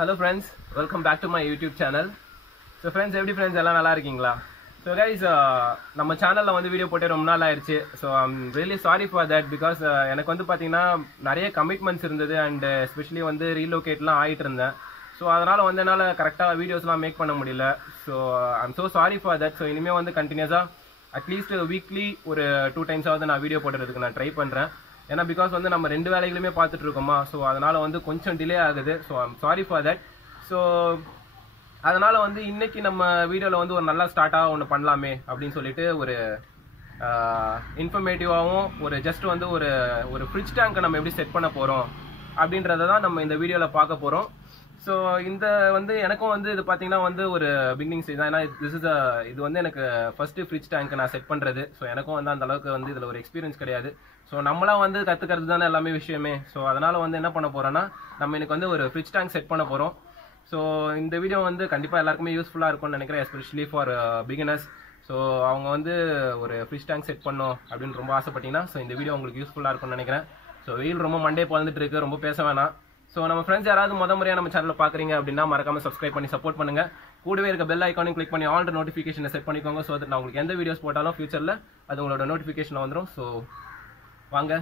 Hello friends, welcome back to my YouTube channel. So friends, எப்படி friends எல்லாம் நல்லா இருக்கீங்களா? So guys, நம்ம சேனல்ல வந்து வீடியோ போட்டு ரொம்ப நாள் ஆயிருச்சு. So I'm really sorry for that because எனக்கு வந்து பாத்தீங்கன்னா நிறைய கமிட்மெண்ட்ஸ் இருந்தது and especially வந்து ரீலோகேட்லாம் ஆயிட்டு இருந்தேன். So அதனால வந்து என்னால கரெக்ட்டா வீடியோஸ்லாம் மேக் பண்ண முடியல. So I'm so sorry for that. So இனிமே வந்து கண்டினியூஸா அட்லீஸ்ட் வீக்லி ஒரு 2 times ஆவது நான் வீடியோ போடுறதுக்கு நான் ட்ரை பண்றேன். ஏன்னா பிகாஸ் வந்து நம்ம ரெண்டு வேலைகளுமே பார்த்துட்டு இருக்கோமா, ஸோ அதனால வந்து கொஞ்சம் டிலே ஆகுது. So I'm sorry for that. So அதனால வந்து இன்னைக்கு நம்ம வீடியோவில் வந்து ஒரு நல்லா ஸ்டார்ட்டாக ஒன்று பண்ணலாமே அப்படின்னு சொல்லிட்டு ஒரு இன்ஃபர்மேட்டிவாகவும் ஒரு ஜஸ்ட் வந்து ஒரு ஃப்ரிட்ஜ் டேங்கை நம்ம எப்படி செட் பண்ண போகிறோம் அப்படின்றத தான் நம்ம இந்த வீடியோவில் பார்க்க போகிறோம். ஸோ இந்த வந்து எனக்கும் வந்து இது பார்த்தீங்கன்னா வந்து ஒரு பிகினிங் ஸ்டேஜ் தான். ஏன்னா இது வந்து எனக்கு ஃபர்ஸ்ட் ஃப்ரிட்ஜ் டேங்க் நான் செட் பண்ணுறது. ஸோ எனக்கும் வந்து அந்த அளவுக்கு வந்து இதில் ஒரு எக்ஸ்பீரியன்ஸ் கிடையாது. ஸோ நம்மளாம் வந்து கற்றுக்கிறது தானே எல்லாமே விஷயமே. ஸோ அதனால் வந்து என்ன பண்ண போகிறோன்னா, நம்ம எனக்கு வந்து ஒரு ஃப்ரிட்ஜ் டேங்க் செட் பண்ண போகிறோம். ஸோ இந்த வீடியோ வந்து கண்டிப்பாக எல்லாருக்குமே யூஸ்ஃபுல்லாக இருக்கும்னு நினைக்கிறேன், எஸ்பெஷலி ஃபார் பிகினர்ஸ். ஸோ அவங்க வந்து ஒரு ஃப்ரிட்ஜ் டேங்க் செட் பண்ணணும் அப்படின்னு ரொம்ப ஆசைப்பட்டீங்கன்னா ஸோ இந்த வீடியோ உங்களுக்கு யூஸ்ஃபுல்லாக இருக்கும்னு நினைக்கிறேன். ஸோ வெயில் ரொம்ப மண்டே பழந்துட்டு இருக்கு, ரொம்ப பேச வேணாம். ஸோ நம்ம ஃப்ரெண்ட்ஸ் யாராவது முறையாக நம்ம சேனலில் பார்க்குறீங்க அப்படின்னா மறக்காம சப்ஸ்கிரைப் பண்ணி சப்போர்ட் பண்ணுங்க. கூடவே இருக்க பெல் ஐக்கானையும் கிளிக் பண்ணி ஆல் நோட்டிஃபிகேஷனை செட் பண்ணிக்கோங்க. ஸோ நான் உங்களுக்கு எந்த வீடியோஸ் போட்டாலும் ஃபியூச்சரில் அது உங்களோட நோட்டிஃபிகேஷன் வந்துடும். ஸோ வாங்க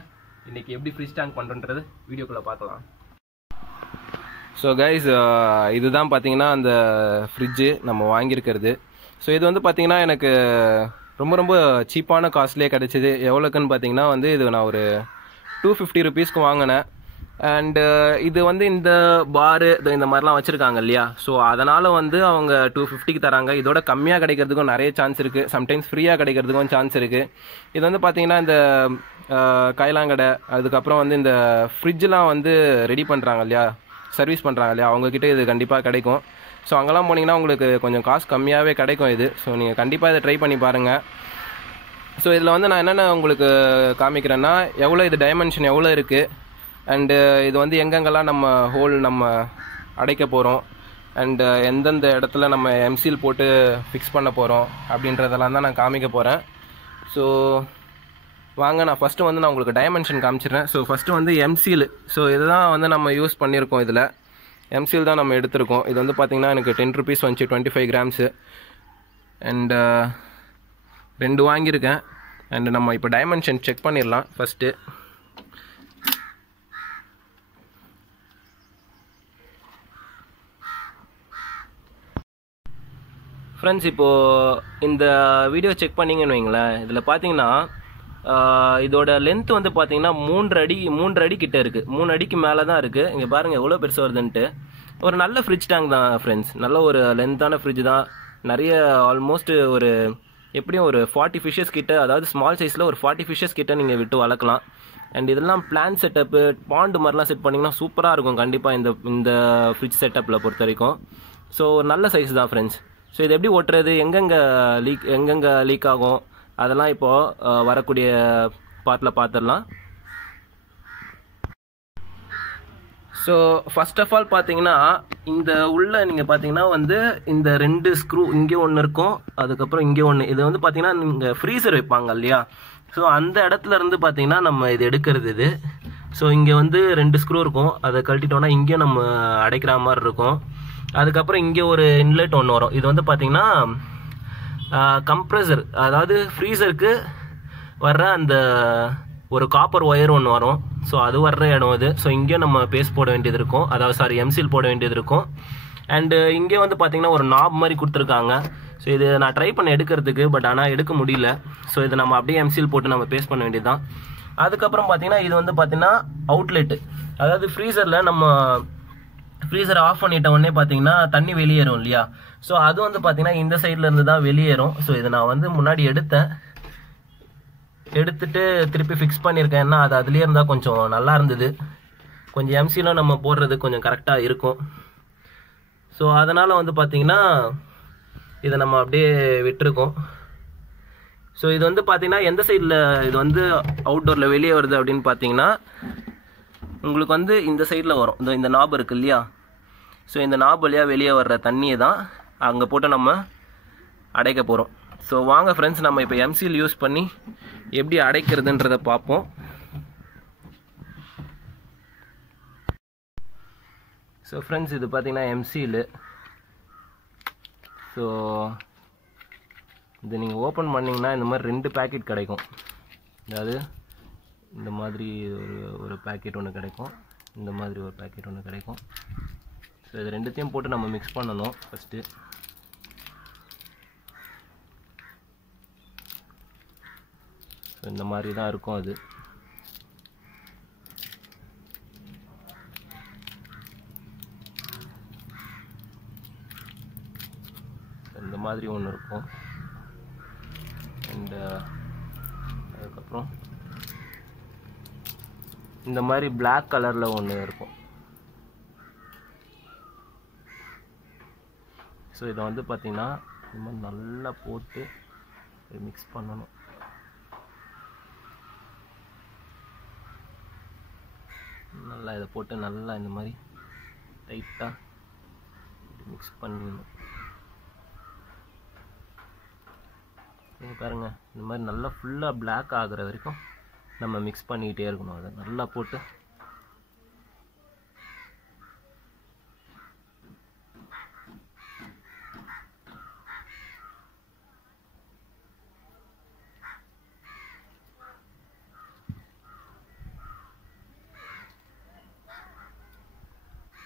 இன்னைக்கு எப்படி ஃப்ரிட்ஜ் டேங்க் பண்ணுறது வீடியோக்குள்ளே பார்க்கலாம். ஸோ கைஸ், இதுதான் பார்த்தீங்கன்னா அந்த ஃப்ரிட்ஜு நம்ம வாங்கியிருக்கிறது. ஸோ இது வந்து பார்த்தீங்கன்னா எனக்கு ரொம்ப ரொம்ப சீப்பான காஸ்ட்லேயே கிடச்சிது. எவ்வளோக்குன்னு பார்த்தீங்கன்னா வந்து இது நான் ஒரு 250 rupeesக்கு வாங்கினேன். அண்டு இது வந்து இந்த பாரு இந்த மாதிரிலாம் வச்சுருக்காங்க இல்லையா, ஸோ அதனால் வந்து அவங்க 250க்கு தராங்க. இதோட கம்மியாக கிடைக்கிறதுக்கும் நிறைய சான்ஸ் இருக்குது, சம்டைம்ஸ் ஃப்ரீயாக கிடைக்கிறதுக்கும் சான்ஸ் இருக்குது. இது வந்து பார்த்திங்கன்னா இந்த கைலாங்கடை, அதுக்கப்புறம் வந்து இந்த ஃப்ரிட்ஜெலாம் வந்து ரெடி பண்ணுறாங்க இல்லையா, சர்வீஸ் பண்ணுறாங்க இல்லையா, அவங்கக்கிட்ட இது கண்டிப்பாக கிடைக்கும். ஸோ அங்கெல்லாம் போனீங்கன்னா உங்களுக்கு கொஞ்சம் காசு கம்மியாகவே கிடைக்கும் இது. ஸோ நீங்கள் கண்டிப்பாக இதை ட்ரை பண்ணி பாருங்கள். ஸோ இதில் வந்து நான் என்னென்ன உங்களுக்கு காமிக்கிறேன்னா, எவ்வளோ இது டைமென்ஷன் எவ்வளோ இருக்குது, அண்டு இது வந்து எங்கெங்கெல்லாம் நம்ம ஹோல் நம்ம அடைக்க போகிறோம், அண்டு எந்தெந்த இடத்துல நம்ம எம்சீல் போட்டு ஃபிக்ஸ் பண்ண போகிறோம் அப்படின்றதெல்லாம் தான் நான் காமிக்க போகிறேன். ஸோ வாங்க, நான் ஃபஸ்ட்டு வந்து நான் உங்களுக்கு டைமென்ஷன் காமிச்சிடுறேன். ஸோ ஃபஸ்ட்டு வந்து எம்சீல். ஸோ இதுதான் வந்து நம்ம யூஸ் பண்ணியிருக்கோம். இதில் எம்சீல் தான் நம்ம எடுத்திருக்கோம். இது வந்து பார்த்திங்கன்னா எனக்கு 10 rupees வந்துச்சு, 25 grams. அண்டு 2 வாங்கியிருக்கேன். அண்டு நம்ம இப்போ டைமென்ஷன் செக் பண்ணிடலாம் ஃபஸ்ட்டு. ஃப்ரெண்ட்ஸ், இப்போது இந்த வீடியோ செக் பண்ணிங்கன்னு வைங்களேன், இதில் பார்த்தீங்கன்னா இதோட லென்த் வந்து பார்த்தீங்கன்னா 3 அடி கிட்ட இருக்குது, 3 அடிக்கு மேலே தான் இருக்குது. இங்கே பாருங்கள் எவ்வளோ பெருசு வருதுன்ட்டு. ஒரு நல்ல ஃப்ரிட்ஜ் டேங்க் தான் ஃப்ரெண்ட்ஸ், நல்ல ஒரு லென்த்தான ஃப்ரிட்ஜ் தான். நிறைய ஆல்மோஸ்ட் ஒரு எப்படியும் ஒரு 40 fishes கிட்ட, அதாவது ஸ்மால் சைஸில் ஒரு 40 fishes கிட்ட நீங்கள் விட்டு வளர்க்கலாம். அண்ட் இதெல்லாம் பிளான் செட்டப்பு பாண்டு மாதிரிலாம் செட் பண்ணிங்கன்னா சூப்பராக இருக்கும் கண்டிப்பாக இந்த ஃப்ரிட்ஜ் செட்டப்பில் பொறுத்த வரைக்கும். ஸோ ஒரு நல்ல சைஸ் தான் ஃப்ரெண்ட்ஸ். ஸோ இது எப்படி ஓட்டுறது, எங்கெங்கே லீக் ஆகும், அதெல்லாம் இப்போது வரக்கூடிய பார்ட்டில் பார்த்துடலாம். ஸோ ஃபர்ஸ்ட் ஆஃப் ஆல் பார்த்தீங்கன்னா இந்த உள்ள நீங்கள் பார்த்தீங்கன்னா வந்து இந்த 2 ஸ்க்ரூ இங்கே ஒன்று இருக்கும், அதுக்கப்புறம் இங்கே ஒன்று. இது வந்து பார்த்தீங்கன்னா நீங்கள் ஃப்ரீசர் வைப்பாங்க இல்லையா, ஸோ அந்த இடத்துல இருந்து பார்த்தீங்கன்னா நம்ம இது எடுக்கிறது இது. ஸோ இங்கே வந்து 2 ஸ்க்ரூ இருக்கும், அதை கழட்டிட்டோன்னா இங்கேயும் நம்ம அடைக்கிற மாதிரி இருக்கும். அதுக்கப்புறம் இங்கே ஒரு இன்லெட் ஒன்று வரும். இது வந்து பார்த்தீங்கன்னா கம்ப்ரெசர், அதாவது ஃப்ரீசருக்கு வர்ற அந்த ஒரு காப்பர் ஒயர் ஒன்று வரும். ஸோ அது வர்ற இடம் இது. ஸோ இங்கேயும் நம்ம பேஸ்ட் போட வேண்டியது இருக்கும், அதாவது எம்சீல் போட வேண்டியது இருக்கும். அண்டு இங்கே வந்து பார்த்தீங்கன்னா ஒரு நாப் மாதிரி கொடுத்துருக்காங்க. ஸோ இது நான் ட்ரை பண்ண எடுக்கிறதுக்கு, பட் ஆனால் எடுக்க முடியல. ஸோ இது நம்ம அப்படியே எம்சீல் போட்டு நம்ம பேஸ்ட் பண்ண வேண்டியது தான். அதுக்கப்புறம் பார்த்தீங்கன்னா இது வந்து பார்த்தீங்கன்னா அவுட்லெட்டு, அதாவது ஃப்ரீசரில் நம்ம ஃப்ரீசர் ஆஃப் பண்ணிட்ட உடனே பார்த்தீங்கன்னா தண்ணி வெளியேறும் இல்லையா, ஸோ அது வந்து பார்த்தீங்கன்னா இந்த சைடில் இருந்து தான் வெளியேறும். ஸோ இதை நான் வந்து முன்னாடி எடுத்துட்டு திருப்பி ஃபிக்ஸ் பண்ணியிருக்கேன். ஏன்னா அது அதுலேயே இருந்தால் கொஞ்சம் நல்லா இருந்தது, கொஞ்சம் எம்சிலும் நம்ம போடுறது கொஞ்சம் கரெக்டாக இருக்கும். ஸோ அதனால் வந்து பார்த்தீங்கன்னா இதை நம்ம அப்படியே விட்டுருக்கோம். ஸோ இது வந்து பார்த்தீங்கன்னா எந்த சைடில் இது வந்து அவுட்டோரில் வெளியே வருது அப்படின்னு பார்த்தீங்கன்னா உங்களுக்கு வந்து இந்த சைடில் வரும். இந்த நாப் இருக்கு இல்லையா, ஸோ இந்த நாப் வழியாக வெளியே வர்ற தண்ணியை தான் அங்கே போட்டு நம்ம அடைக்க போகிறோம். ஸோ வாங்க ஃப்ரெண்ட்ஸ், நம்ம இப்போ எம்சீல் யூஸ் பண்ணி எப்படி அடைக்கிறதுன்றதை பார்ப்போம். ஸோ ஃப்ரெண்ட்ஸ் இது பார்த்தீங்கன்னா எம்சீலு. ஸோ இது நீங்கள் ஓப்பன் பண்ணிங்கன்னா இந்த மாதிரி 2 பேக்கெட் கிடைக்கும். அதாவது இந்த மாதிரி ஒரு பேக்கெட் ஒன்று கிடைக்கும், இந்த மாதிரி ஒரு பேக்கெட் ஒன்று கிடைக்கும். ஸோ இது ரெண்டுத்தையும் போட்டு நம்ம மிக்ஸ் பண்ணணும் ஃபஸ்ட்டு. ஸோ இந்த மாதிரி தான் இருக்கும் அது. இந்த மாதிரி ஒன்று இருக்கும். அண்ட் அதுக்கப்புறம் இந்த மாதிரி பிளாக் கலரில் ஒன்று இருக்கும். ஸோ இதை வந்து பார்த்திங்கன்னா இந்த மாதிரி நல்லா போட்டு மிக்ஸ் பண்ணணும். நல்லா இதை போட்டு நல்லா இந்த மாதிரி டைட்டாக மிக்ஸ் பண்ணிடணும். பாருங்கள், இந்த மாதிரி நல்லா ஃபுல்லாக பிளாக் ஆகிற வரைக்கும் நம்ம மிக்ஸ் பண்ணிக்கிட்டே இருக்கணும். அதை நல்லா போட்டு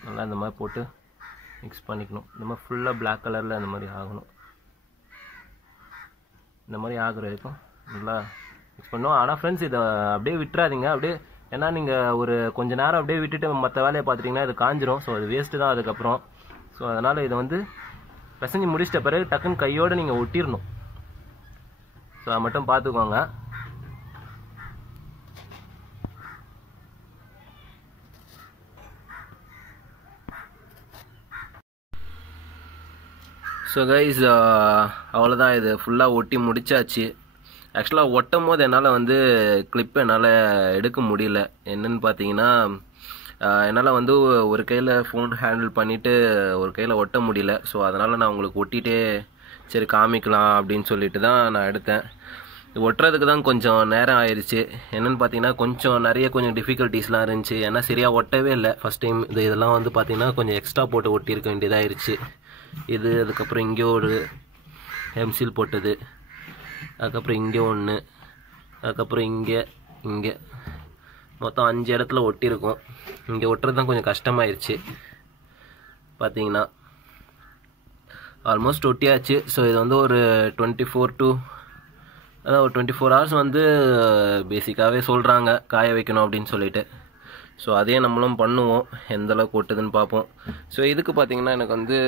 நல்லா இந்த மாதிரி போட்டு மிக்ஸ் பண்ணிக்கணும். இந்த மாதிரி ஃபுல்லாக பிளாக் கலரில் இந்த மாதிரி ஆகணும். இந்த மாதிரி ஆகிற வரைக்கும் நல்லா மிக்ஸ் பண்ணணும். ஆனால் ஃப்ரெண்ட்ஸ் இதை அப்படியே விட்டுறாதீங்க. அப்படியே ஏன்னா நீங்கள் ஒரு கொஞ்சம் நேரம் அப்படியே விட்டுட்டு மற்ற வேலையை பார்த்துட்டிங்கன்னா இது காஞ்சிரும். ஸோ அது வேஸ்ட்டு தான் அதுக்கப்புறம். ஸோ அதனால் இதை வந்து பிசைஞ்சு முடிச்சிட்ட பிறகு டக்குன்னு கையோடு நீங்கள் ஒட்டிடணும். ஸோ அதை மட்டும் பார்த்துக்கோங்க. ஸோ கைஸ் அவ்வளோதான், இது ஃபுல்லாக ஒட்டி முடிச்சாச்சு. ஆக்சுவலாக ஒட்டும் போது என்னால் வந்து கிளிப் என்னால் எடுக்க முடியல. என்னென்னு பார்த்தீங்கன்னா என்னால் வந்து ஒரு கையில் ஃபோன் ஹேண்டில் பண்ணிவிட்டு ஒரு கையில் ஒட்ட முடியல. ஸோ அதனால் நான் உங்களுக்கு ஒட்டிகிட்டே சரி காமிக்கலாம் அப்படின்னு சொல்லிட்டு தான் நான் எடுத்தேன். ஒட்டுறதுக்கு தான் கொஞ்சம் நேரம் ஆயிடுச்சு. என்னென்னு பார்த்தீங்கன்னா கொஞ்சம் டிஃபிகல்ட்டிஸ்லாம் இருந்துச்சு. ஏன்னா சரியாக ஒட்டவே இல்லை ஃபஸ்ட் டைம். இதெல்லாம் வந்து பார்த்தீங்கன்னா கொஞ்சம் எக்ஸ்ட்ரா போட்டு ஒட்டியிருக்க வேண்டியதாகிடுச்சு. இது அதுக்கப்புறம் இங்கே ஒரு எம்சீல் போட்டது, அதுக்கப்புறம் இங்கே ஒன்று, அதுக்கப்புறம் இங்கே மொத்தம் 5 இடத்துல ஒட்டியிருக்கோம். இங்கே ஒட்டுறது தான் கொஞ்சம் கஷ்டமாயிருச்சு. பார்த்தீங்கன்னா ஆல்மோஸ்ட் ஒட்டியாச்சு. ஸோ இது வந்து ஒரு 24 ஹவர்ஸ் வந்து பேசிக்காகவே சொல்கிறாங்க காய வைக்கணும் அப்படின்னு சொல்லிட்டு. ஸோ அதே நம்மளும் பண்ணுவோம், எந்தளவுக்கு ஒட்டுதுன்னு பார்ப்போம். ஸோ இதுக்கு பார்த்திங்கன்னா எனக்கு வந்து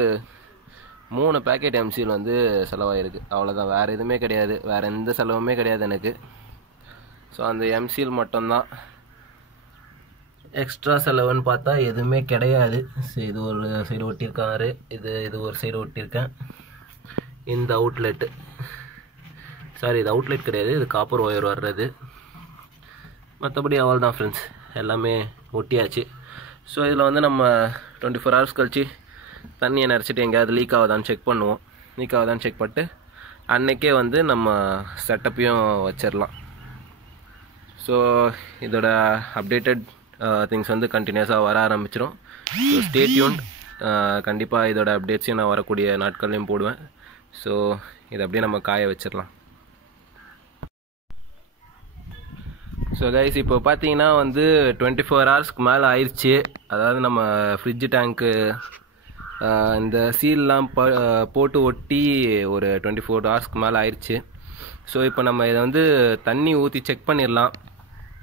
3 பேக்கெட் எம்சீல் வந்து செலவாயிருக்கு. அவ்வளோதான், வேறு எதுவுமே கிடையாது, வேறு எந்த செலவுமே கிடையாது எனக்கு. ஸோ அந்த எம்சீல் மட்டும்தான். எக்ஸ்ட்ரா செலவுன்னு பார்த்தா எதுவுமே கிடையாது. ஸோ இது ஒரு சைடு ஒட்டியிருக்காரு, இது ஒரு சைடு ஒட்டியிருக்கேன். இந்த அவுட்லெட்டு இது அவுட்லெட் கிடையாது, இது காப்பர் ஒயர் வர்றது. மற்றபடி அவ்வளோ தான் ஃப்ரெண்ட்ஸ், எல்லாமே ஒட்டியாச்சு. ஸோ இதில் வந்து நம்ம 24 ஹவர்ஸ் கழிச்சு தண்ணியை நிறச்சிட்டு எங்கேயாவது லீக் ஆகுதான்னு செக் பண்ணுவோம். லீக் ஆகுதான்னு செக் பண்ணிட்டு அன்றைக்கே வந்து நம்ம செட்டப்பையும் வச்சிடலாம். ஸோ இதோட அப்டேட்டட் திங்ஸ் வந்து கண்டினியூஸாக வர ஆரம்பிச்சிடும். So stay tuned. கண்டிப்பாக இதோட அப்டேட்ஸையும் நான் வரக்கூடிய நாட்கள்லையும் போடுவேன். ஸோ இதை அப்படியே நம்ம காய வச்சிடலாம். ஸோ கைஸ் இப்போ பார்த்தீங்கன்னா வந்து 24 ஹவர்ஸ்க்கு மேலே ஆயிடுச்சு. அதாவது நம்ம ஃப்ரிட்ஜ் டேங்க்கு இந்த சீல்லாம் போட்டு ஒட்டி ஒரு 24 ஹவர்ஸ்க்கு மேலே ஆயிடுச்சு. ஸோ இப்போ நம்ம இதை வந்து தண்ணி ஊற்றி செக் பண்ணிடலாம்,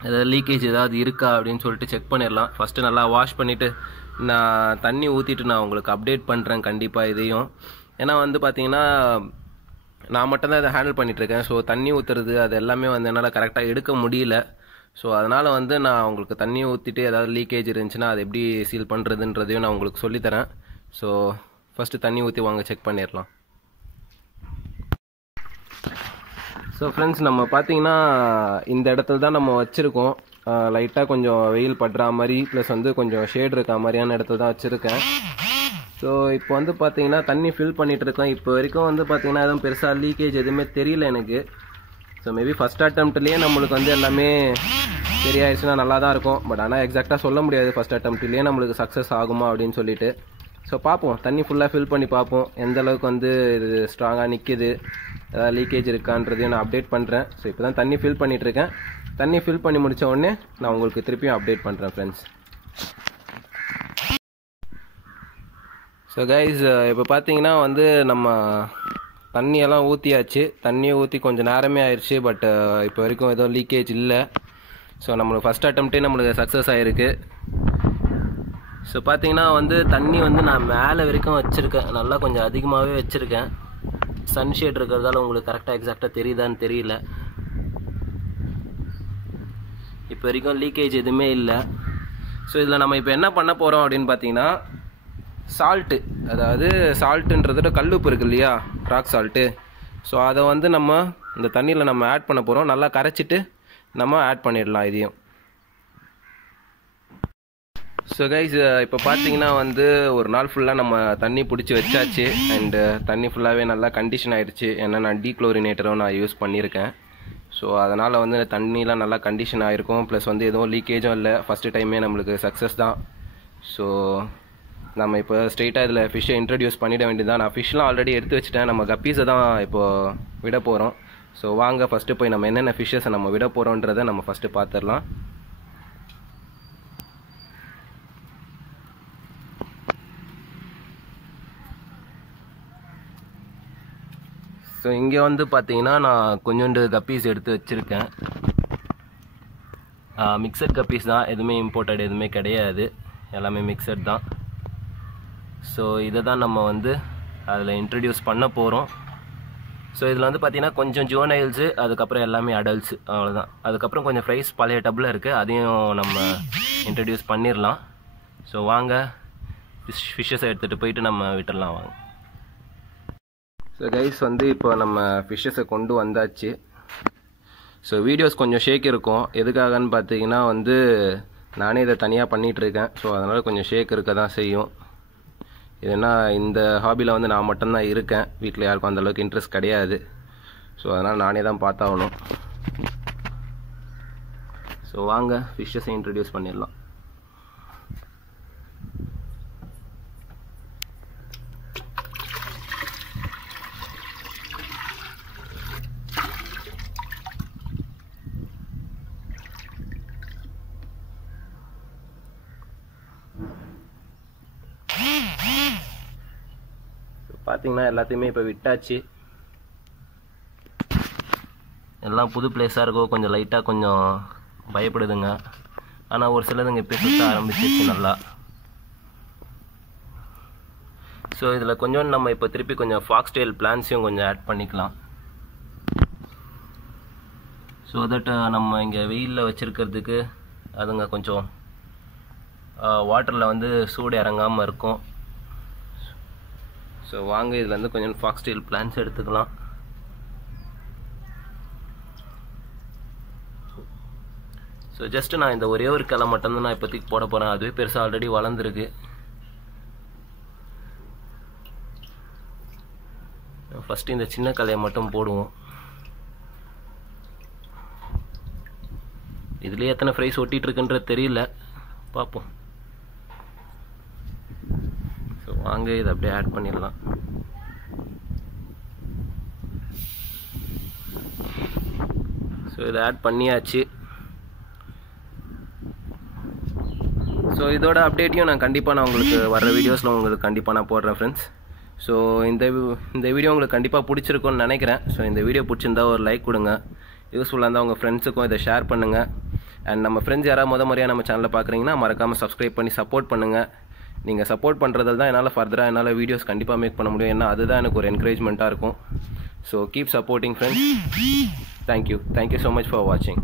ஏதாவது லீக்கேஜ் ஏதாவது இருக்கா அப்படின்னு சொல்லிட்டு செக் பண்ணிடலாம். ஃபஸ்ட்டு நல்லா வாஷ் பண்ணிவிட்டு நான் தண்ணி ஊற்றிட்டு நான் உங்களுக்கு அப்டேட் பண்ணுறேன் கண்டிப்பாக இதையும். ஏன்னா வந்து பார்த்தீங்கன்னா நான் மட்டும்தான் இதை ஹேண்டில் பண்ணிகிட்ருக்கேன். ஸோ தண்ணி ஊற்றுறது அது எல்லாமே வந்து என்னால் கரெக்டாக எடுக்க முடியல. ஸோ அதனால் வந்து நான் உங்களுக்கு தண்ணி ஊற்றிட்டு ஏதாவது லீக்கேஜ் இருந்துச்சுன்னா அது எப்படி சீல் பண்ணுறதுன்றதையும் நான் உங்களுக்கு சொல்லித்தரேன். ஸோ ஃபஸ்ட்டு தண்ணி ஊற்றி வாங்க செக் பண்ணிடலாம். ஸோ ஃப்ரெண்ட்ஸ் நம்ம பார்த்தீங்கன்னா இந்த இடத்துல தான் நம்ம வச்சுருக்கோம். லைட்டாக கொஞ்சம் வெயில் படுற மாதிரி ப்ளஸ் வந்து கொஞ்சம் ஷேட் இருக்க மாதிரியான இடத்துல தான் வச்சுருக்கேன். ஸோ இப்போ வந்து பார்த்தீங்கன்னா தண்ணி ஃபில் பண்ணிகிட்ருக்கேன். இப்போ வரைக்கும் வந்து பார்த்தீங்கன்னா எதுவும் பெருசாக லீக்கேஜ் எதுவுமே தெரியல எனக்கு. ஸோ மேபி ஃபஸ்ட் அட்டம்ப்ட்லேயே நம்மளுக்கு வந்து எல்லாமே சரியாயிடுச்சுன்னா நல்லா தான் இருக்கும். பட் ஆனால் எக்ஸாக்டாக சொல்ல முடியாது ஃபஸ்ட் அட்டம்ப்ட்லேயே நம்மளுக்கு சக்ஸஸ் ஆகுமா அப்படின்னு சொல்லிட்டு. ஸோ பார்ப்போம், தண்ணி ஃபுல்லாக ஃபில் பண்ணி பார்ப்போம் எந்த அளவுக்கு வந்து இது ஸ்ட்ராங்காக நிற்கிது, ஏதாவது லீக்கேஜ் இருக்கான்றதையும் நான் அப்டேட் பண்ணுறேன். ஸோ இப்போ தான் தண்ணி ஃபில் பண்ணிகிட்ருக்கேன். தண்ணி ஃபில் பண்ணி முடித்த உடனே நான் உங்களுக்கு திருப்பியும் அப்டேட் பண்ணுறேன் ஃப்ரெண்ட்ஸ். ஸோ கைஸ், இப்போ பார்த்தீங்கன்னா வந்து நம்ம தண்ணியெல்லாம் ஊற்றியாச்சு. தண்ணியை ஊற்றி கொஞ்சம் நேரமே ஆயிடுச்சு. பட் இப்போ வரைக்கும் எதுவும் லீக்கேஜ் இல்லை. ஸோ நம்மளுக்கு ஃபஸ்ட் அட்டம்ப்டே நம்மளுக்கு சக்ஸஸ் ஆகிருக்கு. ஸோ பார்த்தீங்கன்னா வந்து தண்ணி வந்து நான் மேலே வரைக்கும் வச்சுருக்கேன், நல்லா கொஞ்சம் அதிகமாகவே வச்சுருக்கேன். சன்ஷேட் இருக்கிறதால உங்களுக்கு கரெக்டாக எக்ஸாக்டாக தெரியுதான்னு தெரியல. இப்போ வரைக்கும் லீக்கேஜ் எதுவுமே இல்லை. ஸோ இதில் நம்ம இப்போ என்ன பண்ண போகிறோம் அப்படின்னு பார்த்தீங்கன்னா, சால்ட்டு, அதாவது சால்ட்டுன்றதோட கல்லுப்பு இருக்கு இல்லையா, ராக் சால்ட்டு. ஸோ அதை வந்து நம்ம இந்த தண்ணியில் நம்ம ஆட் பண்ண போகிறோம். நல்லா கரைச்சிட்டு நம்ம ஆட் பண்ணிடலாம் இதையும். ஸோ கைஸ், இப்போ பார்த்தீங்கன்னா வந்து ஒரு நாள் ஃபுல்லாக நம்ம தண்ணி பிடிச்சி வச்சாச்சு. அண்டு தண்ணி ஃபுல்லாகவே நல்லா கண்டிஷன் ஆகிடுச்சு. ஏன்னா நான் டீக்ளோரினேட்டரும் நான் யூஸ் பண்ணியிருக்கேன். ஸோ அதனால் வந்து தண்ணிலாம் நல்லா கண்டிஷன் ஆகிருக்கும். ப்ளஸ் வந்து எதுவும் லீக்கேஜும் இல்லை. ஃபஸ்ட்டு டைமே நம்மளுக்கு சக்ஸஸ் தான். ஸோ நம்ம இப்போ ஸ்ட்ரெயிட்டாக இதில் ஃபிஷ்ஷை இன்ட்ரடியூஸ் பண்ணிட வேண்டியது. நான் ஃபிஷ்லாம் ஆல்ரெடி எடுத்து வச்சுட்டேன். நம்ம கப்பீஸை தான் இப்போது விட போகிறோம். ஸோ வாங்க ஃபஸ்ட்டு போய் நம்ம என்னென்ன ஃபிஷ்ஷஸை நம்ம விட போகிறோன்றதை நம்ம ஃபஸ்ட்டு பார்த்துடலாம். ஸோ இங்கே வந்து பார்த்தீங்கன்னா நான் கொஞ்சோண்டு கப்பீஸ் எடுத்து வச்சுருக்கேன். மிக்சட் கப்பீஸ் தான், எதுவுமே இம்போர்ட்டட் எதுவுமே கிடையாது, எல்லாமே மிக்சட் தான். ஸோ இதை தான் நம்ம வந்து அதில் இன்ட்ரடியூஸ் பண்ண போகிறோம். ஸோ இதில் வந்து பார்த்திங்கன்னா கொஞ்சம் ஜுவனைல்ஸு, அதுக்கப்புறம் எல்லாமே அடல்ட்ஸு, அவ்வளோதான். அதுக்கப்புறம் கொஞ்சம் ஃப்ரைஸ் பழைய டப்பில் இருக்குது, அதையும் நம்ம இன்ட்ரடியூஸ் பண்ணிடலாம். ஸோ வாங்க ஃபிஷ்ஷஸை எடுத்துகிட்டு போயிட்டு நம்ம விட்டுடலாம் வாங்க. ஸோ கைஸ் வந்து இப்போ நம்ம ஃபிஷ்ஷஸை கொண்டு வந்தாச்சு. ஸோ வீடியோஸ் கொஞ்சம் ஷேக் இருக்கும். எதுக்காகன்னு பார்த்தீங்கன்னா வந்து நானே இதை தனியாக பண்ணிகிட்ருக்கேன். ஸோ அதனால் கொஞ்சம் ஷேக் இருக்க தான் செய்யும். ஏன்னா இந்த ஹாபியில் வந்து நான் மட்டும்தான் இருக்கேன், வீட்டில் யாருக்கும் அந்தளவுக்கு இன்ட்ரெஸ்ட் கிடையாது. ஸோ அதனால் நானே தான் பார்த்தாகணும். ஸோ வாங்க ஃபிஷ்ஷஸை இன்ட்ரடியூஸ் பண்ணிடலாம். பார்த்தீங்கன்னா எல்லாத்தையுமே இப்போ விட்டாச்சு. எல்லாம் புது பிளேஸாக இருக்கும், கொஞ்சம் லைட்டாக கொஞ்சம் பயப்படுதுங்க. ஆனால் ஒரு சிலதுங்க இப்போ சுற்ற ஆரம்பிச்சிருச்சு நல்லா. ஸோ இதில் கொஞ்சம் நம்ம இப்போ திருப்பி கொஞ்சம் ஃபாக்ஸ்டெயில் பிளான்ஸையும் கொஞ்சம் ஆட் பண்ணிக்கலாம். ஸோ தட் நம்ம இங்கே வெயிலில் வச்சுருக்கிறதுக்கு அதுங்க கொஞ்சம் வாட்டரில் வந்து சூடு இறங்காமல் இருக்கும். ஸோ வாங்க இதில் வந்து கொஞ்சம் ஃபாக்ஸ்டெயில் பிளான்ஸ் எடுத்துக்கலாம். ஸோ ஜஸ்ட்டு நான் இந்த ஒரே ஒரு கிளை மட்டும்தான் நான் இப்போதைக்கு போட போகிறேன். அதுவே பெருசாக ஆல்ரெடி வளர்ந்துருக்கு. ஃபஸ்ட்டு இந்த சின்ன கிளையை மட்டும் போடுவோம். இதுலேயே எத்தனை ஃப்ரைஸ் ஒட்டிகிட்ருக்குன்றது தெரியல, பார்ப்போம். ஸோ வாங்க இதை அப்படியே ஆட் பண்ணிடலாம். ஸோ இதை ஆட் பண்ணியாச்சு. ஸோ இதோட அப்டேட்டையும் நான் கண்டிப்பாக உங்களுக்கு வர்ற வீடியோஸில் உங்களுக்கு கண்டிப்பாக நான் போடுறேன் ஃப்ரெண்ட்ஸ். ஸோ இந்த வீடியோ உங்களுக்கு கண்டிப்பாக பிடிச்சிருக்கும்னு நினைக்கிறேன். ஸோ இந்த வீடியோ பிடிச்சிருந்தா ஒரு லைக் கொடுங்க. யூஸ்ஃபுல்லாக இருந்தால் உங்கள் ஃப்ரெண்ட்ஸுக்கும் இதை ஷேர் பண்ணுங்கள். அண்ட் நம்ம ஃப்ரெண்ட்ஸ் யாராவது முறையாக நம்ம சேனலை பார்க்குறீங்கன்னா மறக்காமல் சப்ஸ்கிரைப் பண்ணி சப்போர்ட் பண்ணுங்கள். நீங்கள் சப்போர்ட் பண்ணுறதால தான் என்னால் ஃபர்தராக என்னால் வீடியோஸ் கண்டிப்பாக மேக் பண்ண முடியும். ஏன்னா அதுதான் எனக்கு ஒரு என்கரேஜ்மெண்ட்டாக இருக்கும். So keep supporting friends. Thank you so much for வாட்சிங்.